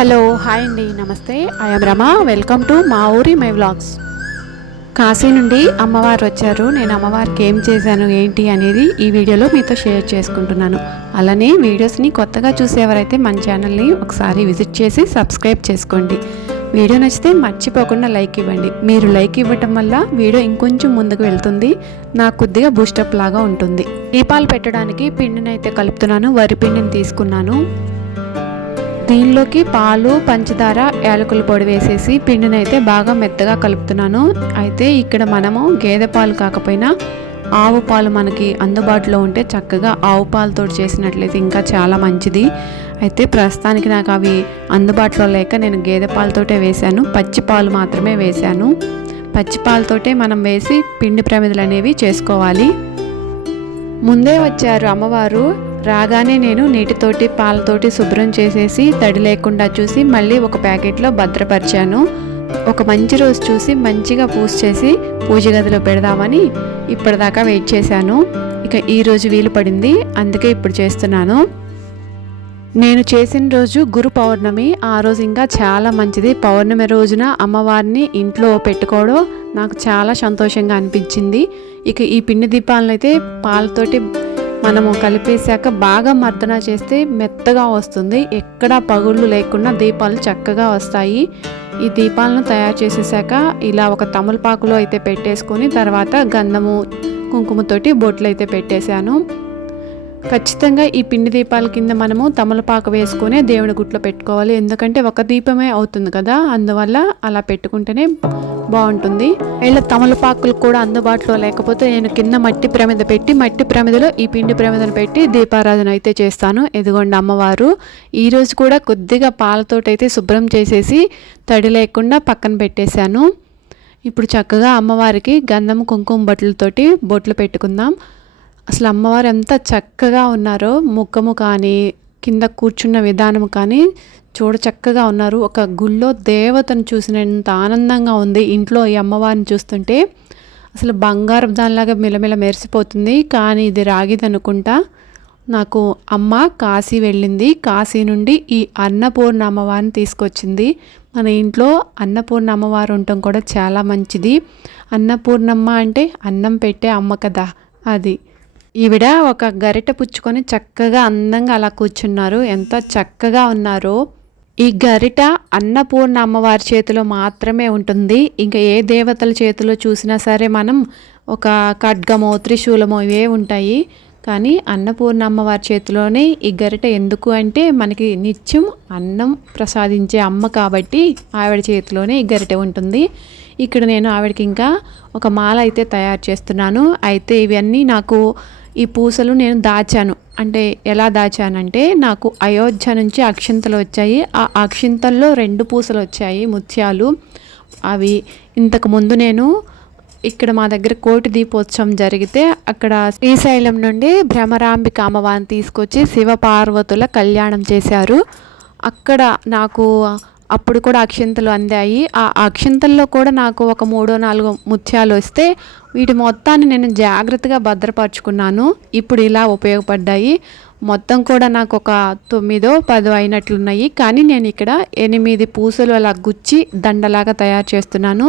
Hello hi అండి, నమస్తే. I'm Rama. Welcome to మా ఊరి మై వ్లాగ్స్. కాశీ నుండి అమ్మవారు వచ్చారు. నేను అమ్మవారికి ఏం చేశాను ఏంటి అనేది ఈ వీడియోలో మీతో షేర్ చేసుకుంటున్నాను. అలానే వీడియోస్ని కొత్తగా చూసేవారైతే మన ఛానల్ని ఒకసారి విజిట్ చేసి సబ్స్క్రైబ్ చేసుకోండి. వీడియో నచ్చితే మర్చిపోకుండా లైక్ ఇవ్వండి. మీరు లైక్ ఇవ్వటం వల్ల వీడియో ఇంకొంచెం ముందుకు వెళ్తుంది, నాకు కొద్దిగా బూస్టప్ లాగా ఉంటుంది. దీపాలు పెట్టడానికి పిండిని అయితే కలుపుతున్నాను. వరి పిండిని తీసుకున్నాను. దీనిలోకి పాలు, పంచదార, యాలకుల పొడి వేసేసి పిండిని అయితే బాగా మెత్తగా కలుపుతున్నాను. అయితే ఇక్కడ మనము గేదె పాలు కాకపోయినా ఆవు పాలు మనకి అందుబాటులో ఉంటే చక్కగా ఆవు పాలతో చేసినట్లయితే ఇంకా చాలా మంచిది. అయితే ప్రస్తుతానికి నాకు అవి అందుబాటులో లేక నేను గేదె పాలతోటే వేశాను. పచ్చి పాలు మాత్రమే వేశాను. పచ్చి పాలతోటే మనం వేసి పిండి ప్రమిదలు అనేవి చేసుకోవాలి. ముందే వచ్చారు అమ్మవారు. రాగానే నేను నీటితోటి పాలతోటి శుభ్రం చేసేసి తడి లేకుండా చూసి మళ్ళీ ఒక ప్యాకెట్లో భద్రపరిచాను. ఒక మంచి రోజు చూసి మంచిగా పూజ చేసి పూజ గదిలో పెడదామని ఇప్పటిదాకా వెయిట్ చేశాను. ఇక ఈ రోజు వీలు పడింది, అందుకే ఇప్పుడు చేస్తున్నాను. నేను చేసిన రోజు గురు పౌర్ణమి. ఆ రోజు ఇంకా చాలా మంచిది. పౌర్ణమి రోజున అమ్మవారిని ఇంట్లో పెట్టుకోవడం నాకు చాలా సంతోషంగా అనిపించింది. ఇక ఈ పిండి దీపాలను అయితే పాలతోటి మనము కలిపేశాక బాగా మర్దన చేస్తే మెత్తగా వస్తుంది. ఎక్కడా పగుళ్ళు లేకుండా దీపాలు చక్కగా వస్తాయి. ఈ దీపాలను తయారు చేసేసాక ఇలా ఒక తమలపాకులో అయితే పెట్టేసుకొని తర్వాత గంధము, కుంకుమతోటి బొట్లు అయితే పెట్టేశాను. ఖచ్చితంగా ఈ పిండి దీపాల కింద మనము తమలపాకు వేసుకొని దేవుడి గుట్లో పెట్టుకోవాలి. ఎందుకంటే ఒక దీపమే అవుతుంది కదా, అందువల్ల అలా పెట్టుకుంటేనే బాగుంటుంది. వీళ్ళ తమలపాకులు కూడా అందుబాటులో లేకపోతే నేను కింద మట్టి ప్రమిద పెట్టి మట్టి ప్రమిదలో ఈ పిండి ప్రమిదను పెట్టి దీపారాధన అయితే చేస్తాను. ఎదుగోండి అమ్మవారు. ఈరోజు కూడా కొద్దిగా పాలతోటైతే శుభ్రం చేసేసి తడి లేకుండా పక్కన పెట్టేశాను. ఇప్పుడు చక్కగా అమ్మవారికి గంధం, కుంకుమ బొట్లతోటి బొట్లు పెట్టుకుందాం. అసలు అమ్మవారు ఎంత చక్కగా ఉన్నారో, ముఖము కానీ కింద కూర్చున్న విధానం కానీ చూడ చక్కగా ఉన్నారు. ఒక గుళ్ళో దేవతను చూసినంత ఆనందంగా ఉంది. ఇంట్లో ఈ అమ్మవారిని చూస్తుంటే అసలు బంగారం దానిలాగా మిలమిల మెరిసిపోతుంది. కానీ ఇది రాగిది అనుకుంటా. నాకు అమ్మ కాశీ వెళ్ళింది. కాశీ నుండి ఈ అన్నపూర్ణ అమ్మవారిని తీసుకొచ్చింది. మన ఇంట్లో అన్నపూర్ణ అమ్మవారు ఉండటం కూడా చాలా మంచిది. అన్నపూర్ణమ్మ అంటే అన్నం పెట్టే అమ్మ కదా, అది. ఈవిడ ఒక గరిటె పుచ్చుకొని చక్కగా అందంగా అలా కూర్చున్నారు. ఎంత చక్కగా ఉన్నారో. ఈ గరిట అన్నపూర్ణ అమ్మవారి చేతిలో మాత్రమే ఉంటుంది. ఇంకా ఏ దేవతల చేతిలో చూసినా సరే మనం ఒక ఖడ్గమో, త్రిశూలమో ఇవే ఉంటాయి. కానీ అన్నపూర్ణ అమ్మవారి చేతిలోనే ఈ గరిట. ఎందుకు అంటే మనకి నిత్యం అన్నం ప్రసాదించే అమ్మ కాబట్టి ఆవిడ చేతిలోనే ఈ గరిట ఉంటుంది. ఇక్కడ నేను ఆవిడకి ఇంకా ఒక మాల అయితే తయారు చేస్తున్నాను. అయితే ఇవన్నీ నాకు ఈ పూసలు నేను దాచాను. అంటే ఎలా దాచానంటే నాకు అయోధ్య నుంచి అక్షింతలు వచ్చాయి. ఆ అక్షింతల్లో 2 పూసలు వచ్చాయి, ముత్యాలు. అవి ఇంతకుముందు నేను ఇక్కడ మా దగ్గర కోటి దీపోత్సవం జరిగితే అక్కడ శ్రీశైలం నుండి భ్రమరాంబిక అమ్మవారిని తీసుకొచ్చి శివపార్వతుల కళ్యాణం చేశారు. అక్కడ నాకు అప్పుడు కూడా అక్షింతలు అందాయి. ఆ అక్షింతల్లో కూడా నాకు ఒక 3-4 ముత్యాలు వస్తే వీటి మొత్తాన్ని నేను జాగ్రత్తగా భద్రపరుచుకున్నాను. ఇప్పుడు ఇలా ఉపయోగపడ్డాయి. మొత్తం కూడా నాకు ఒక 9-10 అయినట్లున్నాయి. కానీ నేను ఇక్కడ 8 పూసలు అలా గుచ్చి దండలాగా తయారు చేస్తున్నాను.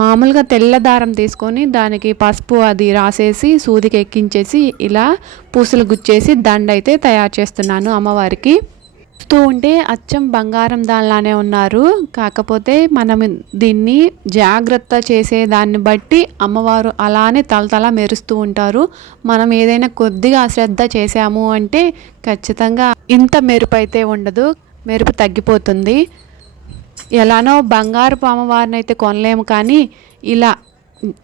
మామూలుగా తెల్ల దారం తీసుకొని దానికి పసుపు అది రాసేసి సూదికి ఎక్కించేసి ఇలా పూసలు గుచ్చేసి దండ అయితే తయారు చేస్తున్నాను అమ్మవారికి. చూస్తూ ఉంటే అచ్చం బంగారం దానిలానే ఉన్నారు. కాకపోతే మనం దీన్ని జాగ్రత్త చేసే దాన్ని బట్టి అమ్మవారు అలానే తలతల మెరుస్తూ ఉంటారు. మనం ఏదైనా కొద్దిగా అశ్రద్ధ చేసాము అంటే ఖచ్చితంగా ఇంత మెరుపు అయితే ఉండదు, మెరుపు తగ్గిపోతుంది. ఎలానో బంగారపు అమ్మవారిని అయితే కొనలేము, కానీ ఇలా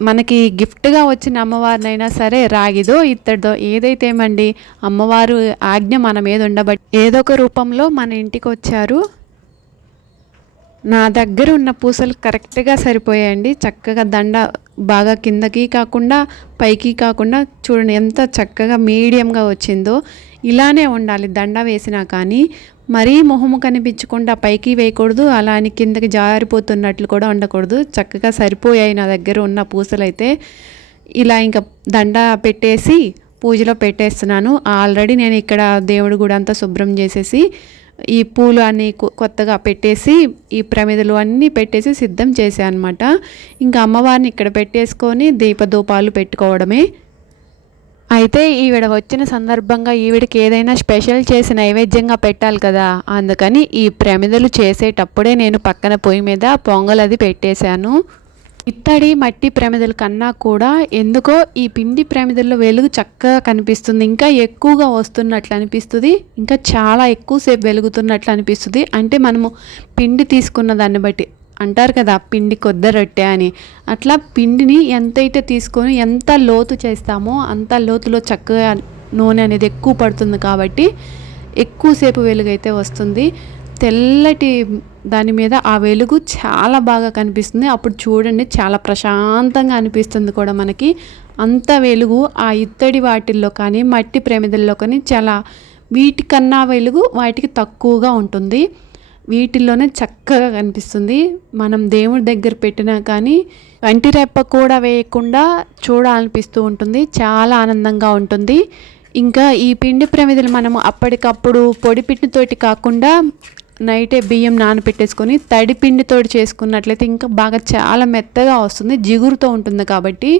మనకి గిఫ్ట్గా వచ్చిన అమ్మవారినైనా సరే రాగిదో ఇత్తడిదో ఏదైతే ఏమండి, అమ్మవారు ఆజ్ఞ మన మీద ఉండబట్టి ఏదో ఒక రూపంలో మన ఇంటికి వచ్చారు. నా దగ్గర ఉన్న పూసలు కరెక్ట్గా సరిపోయాయండి. చక్కగా దండ బాగా కిందకి కాకుండా పైకి కాకుండా చూడండి ఎంత చక్కగా మీడియంగా వచ్చిందో. ఇలానే ఉండాలి దండ వేసినా కానీ. మరీ మొహము కనిపించకుండా పైకి వేయకూడదు, అలా అని కిందకి జారిపోతున్నట్లు కూడా ఉండకూడదు. చక్కగా సరిపోయాయి నా దగ్గర ఉన్న పూసలైతే. ఇలా ఇంకా దండ పెట్టేసి పూజలో పెట్టేస్తున్నాను. ఆల్రెడీ నేను ఇక్కడ దేవుడి గుడి అంతా శుభ్రం చేసేసి ఈ పూలు అన్నీ కొత్తగా పెట్టేసి ఈ ప్రమిదలు అన్నీ పెట్టేసి సిద్ధం చేశాను అనమాట. ఇంకా అమ్మవారిని ఇక్కడ పెట్టేసుకొని దీపధూపాలు పెట్టుకోవడమే. అయితే ఈవిడ వచ్చిన సందర్భంగా ఈవిడికి ఏదైనా స్పెషల్ చేసి నైవేద్యంగా పెట్టాలి కదా, అందుకని ఈ ప్రమిదలు చేసేటప్పుడే నేను పక్కన పొయ్యి మీద పొంగల్ అది పెట్టేశాను. ఇత్తడి మట్టి ప్రమిదల కన్నా కూడా ఎందుకో ఈ పిండి ప్రమిదల్లో వెలుగు చక్కగా కనిపిస్తుంది, ఇంకా ఎక్కువగా వస్తున్నట్లు అనిపిస్తుంది, ఇంకా చాలా ఎక్కువసేపు వెలుగుతున్నట్లు అనిపిస్తుంది. అంటే మనము పిండి తీసుకున్న దాన్ని బట్టి అంటారు కదా, పిండి కొద్ది రొట్టె అని, అట్లా పిండిని ఎంతైతే తీసుకొని ఎంత లోతు చేస్తామో అంత లోతులో చక్కగా నూనె అనేది ఎక్కువ పడుతుంది కాబట్టి ఎక్కువసేపు వెలుగు అయితే వస్తుంది. తెల్లటి దాని మీద ఆ వెలుగు చాలా బాగా కనిపిస్తుంది. అప్పుడు చూడండి చాలా ప్రశాంతంగా అనిపిస్తుంది కూడా మనకి. అంత వెలుగు ఆ ఇత్తడి వాటిల్లో కానీ మట్టి ప్రమిదల్లో కానీ చాలా వీటికన్నా వెలుగు వాటికి తక్కువగా ఉంటుంది. వీటిల్లోనే చక్కగా కనిపిస్తుంది. మనం దేవుడి దగ్గర పెట్టినా కానీ కంటి రెప్ప కూడా వేయకుండా చూడాలనిపిస్తూ ఉంటుంది, చాలా ఆనందంగా ఉంటుంది. ఇంకా ఈ పిండి ప్రమిదలు మనము అప్పటికప్పుడు పొడి పిండితోటి కాకుండా నైటే బియ్యం నానబెట్టేసుకొని తడి పిండితోటి చేసుకున్నట్లయితే ఇంకా బాగా చాలా మెత్తగా వస్తుంది, జిగురుతో ఉంటుంది కాబట్టి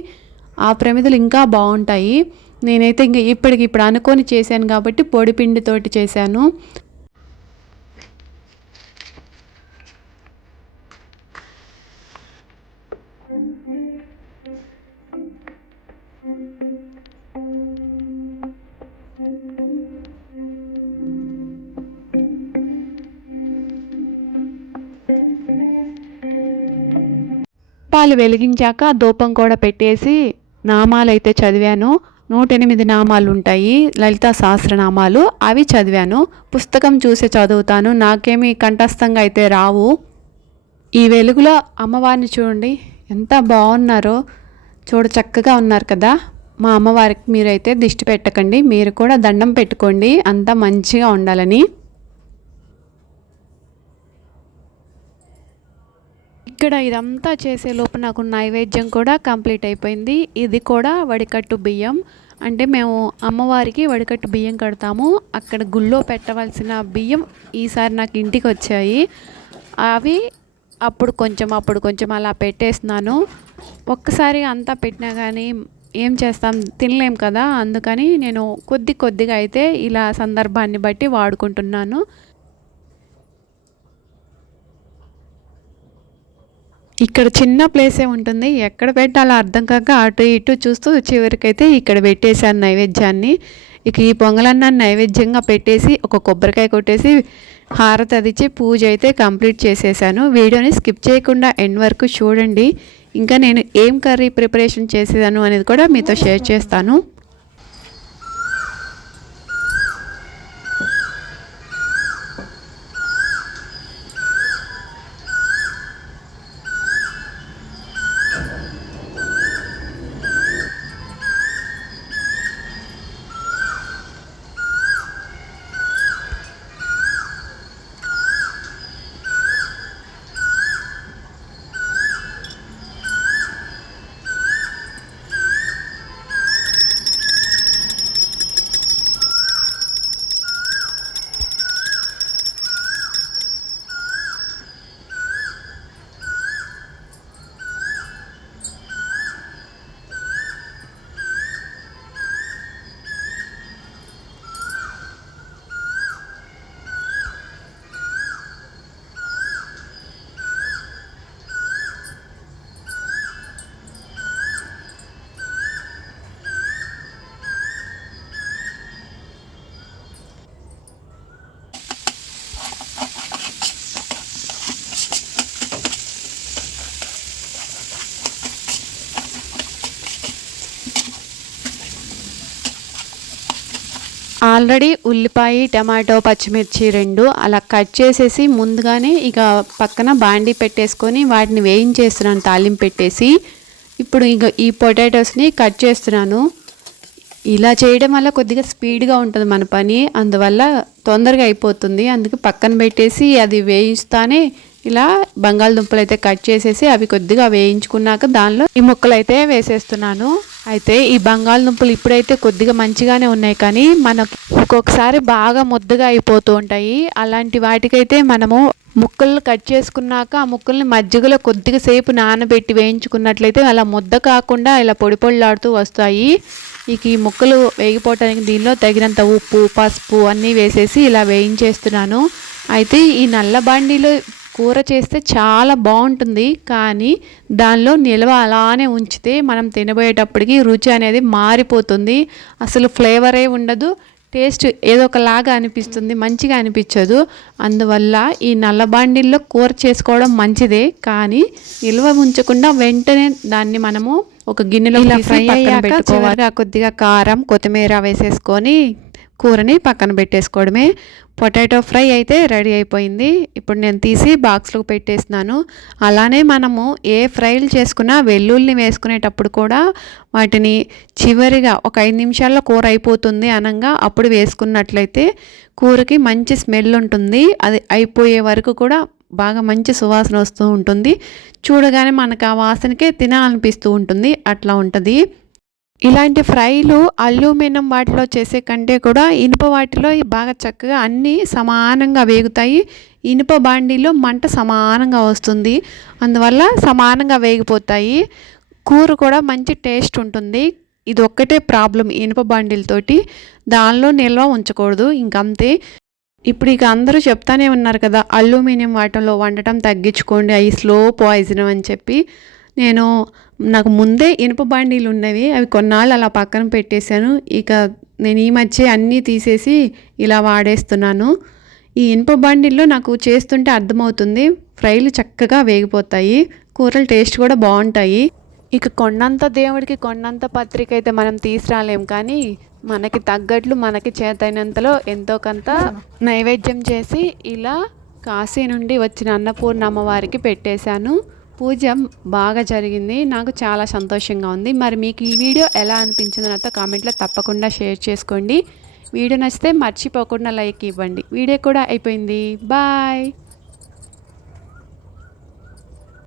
ఆ ప్రమిదలు ఇంకా బాగుంటాయి. నేనైతే ఇంకా ఇప్పటికిప్పుడు అనుకొని చేశాను కాబట్టి పొడి పిండితోటి చేశాను. పాలు వెలిగించాక ధూపం కూడా పెట్టేసి నామాలైతే చదివాను. 108 నామాలు ఉంటాయి, లలితా సహస్రనామాలు, అవి చదివాను. పుస్తకం చూసి చదువుతాను, నాకేమీ కంఠస్థంగా అయితే రావు. ఈ వెలుగులో అమ్మవారిని చూడండి ఎంత బాగున్నారో, చక్కగా ఉన్నారు కదా. మా అమ్మవారికి మీరైతే దిష్టి పెట్టకండి, మీరు కూడా దండం పెట్టుకోండి అంతా మంచిగా ఉండాలని. ఇక్కడ ఇదంతా చేసే లోపు నాకు నైవేద్యం కూడా కంప్లీట్ అయిపోయింది. ఇది కూడా వడికట్టు బియ్యం, అంటే మేము అమ్మవారికి వడికట్టు బియ్యం కడతాము. అక్కడ గుళ్ళో పెట్టవలసిన బియ్యం ఈసారి నాకు ఇంటికి వచ్చాయి. అవి అప్పుడు కొంచెం అలా పెట్టేస్తున్నాను. ఒక్కసారి అంతా పెట్టినా కానీ ఏం చేస్తాం, తినలేం కదా, అందుకని నేను కొద్దిగా అయితే ఇలా సందర్భాన్ని బట్టి వాడుకుంటున్నాను. ఇక్కడ చిన్న ప్లేసే ఉంటుంది, ఎక్కడ పెట్టాలో అర్థం కాక అటు ఇటు చూస్తూ చివరికైతే ఇక్కడ పెట్టేశాను నైవేద్యాన్ని. ఇక ఈ పొంగలన్నాన్ని నైవేద్యంగా పెట్టేసి ఒక కొబ్బరికాయ కొట్టేసి హారతి అదిచ్చి పూజ అయితే కంప్లీట్ చేసేసాను. వీడియోని స్కిప్ చేయకుండా ఎండ్ వరకు చూడండి. ఇంకా నేను ఏం కర్రీ ప్రిపరేషన్ చేసేదాను అనేది కూడా మీతో షేర్ చేస్తాను. ఆల్రెడీ ఉల్లిపాయ, టమాటో, పచ్చిమిర్చి 2 అలా కట్ చేసేసి ముందుగానే ఇక పక్కన బాండీ పెట్టేసుకొని వాటిని వేయించేస్తున్నాను తాలింపు పెట్టేసి. ఇప్పుడు ఇక ఈ పొటాటోస్ని కట్ చేస్తున్నాను. ఇలా చేయడం వల్ల కొద్దిగా స్పీడ్గా ఉంటుంది మన పని, అందువల్ల తొందరగా అయిపోతుంది. అందుకే పక్కన పెట్టేసి అది వేయిస్తానే ఇలా బంగాళదుంపలు అయితే కట్ చేసేసి అవి కొద్దిగా వేయించుకున్నాక దానిలో ఈ ముక్కలు అయితే వేసేస్తున్నాను. అయితే ఈ బంగాళదుంపలు ఇప్పుడైతే కొద్దిగా మంచిగానే ఉన్నాయి, కానీ మనకు ఒక్కొక్కసారి బాగా ముద్దగా అయిపోతూ ఉంటాయి. అలాంటి వాటికైతే మనము ముక్కలు కట్ చేసుకున్నాక ఆ ముక్కల్ని మజ్జిగలో కొద్దిగా సేపు నానబెట్టి వేయించుకున్నట్లయితే అలా ముద్ద కాకుండా ఇలా పొడి పొడిలాడుతూ వస్తాయి. ఇక ఈ ముక్కలు వేగిపోవటానికి దీనిలో తగినంత ఉప్పు, పసుపు అన్నీ వేసేసి ఇలా వేయించేస్తున్నాను. అయితే ఈ నల్ల బాండీలో కూర చేస్తే చాలా బాగుంటుంది, కానీ దానిలో నిల్వ అలానే ఉంచితే మనం తినబోయేటప్పటికి రుచి అనేది మారిపోతుంది. అసలు ఫ్లేవరే ఉండదు, టేస్ట్ ఏదో ఒకలాగా అనిపిస్తుంది, మంచిగా అనిపించదు. అందువల్ల ఈ నల్ల బాండీల్లో కూర చేసుకోవడం మంచిదే, కానీ నిల్వ ఉంచకుండా వెంటనే దాన్ని మనము ఒక గిన్నెలో ఫ్రై అయ్యాక కొద్దిగా కారం, కొత్తిమీర వేసేసుకొని కూరని పక్కన పెట్టేసుకోవడమే. పొటాటో ఫ్రై అయితే రెడీ అయిపోయింది. ఇప్పుడు నేను తీసి బాక్స్లో పెట్టేస్తున్నాను. అలానే మనము ఏ ఫ్రైలు చేసుకున్నా వెల్లుల్లిని వేసుకునేటప్పుడు కూడా వాటిని చివరిగా ఒక 5 నిమిషాల్లో కూర అయిపోతుంది అనగా అప్పుడు వేసుకున్నట్లయితే కూరకి మంచి స్మెల్ ఉంటుంది. అది అయిపోయే వరకు కూడా బాగా మంచి సువాసన వస్తూ ఉంటుంది. చూడగానే మనకు ఆ వాసనకే తినాలనిపిస్తూ ఉంటుంది, అట్లా ఉంటుంది. ఇలాంటి ఫ్రైలు అల్యూమినియం వాటిలో చేసే కంటే కూడా ఇనుప వాటిలో బాగా చక్కగా అన్నీ సమానంగా వేగుతాయి. ఇనుప బాండీలో మంట సమానంగా వస్తుంది, అందువల్ల సమానంగా వేగిపోతాయి. కూర కూడా మంచి టేస్ట్ ఉంటుంది. ఇది ఒక్కటే ప్రాబ్లం ఇనుప బాండీలతోటి, దానిలో నిల్వ ఉంచకూడదు, ఇంకంతే. ఇప్పుడు ఇక అందరూ చెప్తానే ఉన్నారు కదా, అల్యూమినియం వాటిలో వండటం తగ్గించుకోండి, అవి స్లో పాయిజన్ అని చెప్పి. నాకు ముందే ఇనుప బాండీలు ఉన్నవి, అవి కొన్నాళ్ళు అలా పక్కన పెట్టేశాను. ఇక నేను ఈ మధ్య అన్నీ తీసేసి ఇలా వాడేస్తున్నాను. ఈ ఇనుప బాండీల్లో నాకు చేస్తుంటే అర్థమవుతుంది, ఫ్రైలు చక్కగా వేగిపోతాయి, కూరలు టేస్ట్ కూడా బాగుంటాయి. ఇక కొండంత దేవుడికి కొండంత పత్రిక అయితే మనం తీసుకురాలేం, కానీ మనకి తగ్గట్లు మనకి చేతైనంతలో ఎంతో కొంత నైవేద్యం చేసి ఇలా కాశీ నుండి వచ్చిన అన్నపూర్ణ అమ్మవారికి పెట్టేశాను. పూజ బాగా జరిగింది, నాకు చాలా సంతోషంగా ఉంది. మరి మీకు ఈ వీడియో ఎలా అనిపించిందో నాతో కామెంట్లో తప్పకుండా షేర్ చేసుకోండి. వీడియో నచ్చితే మర్చిపోకుండా లైక్ ఇవ్వండి. వీడియో కూడా అయిపోయింది. బాయ్.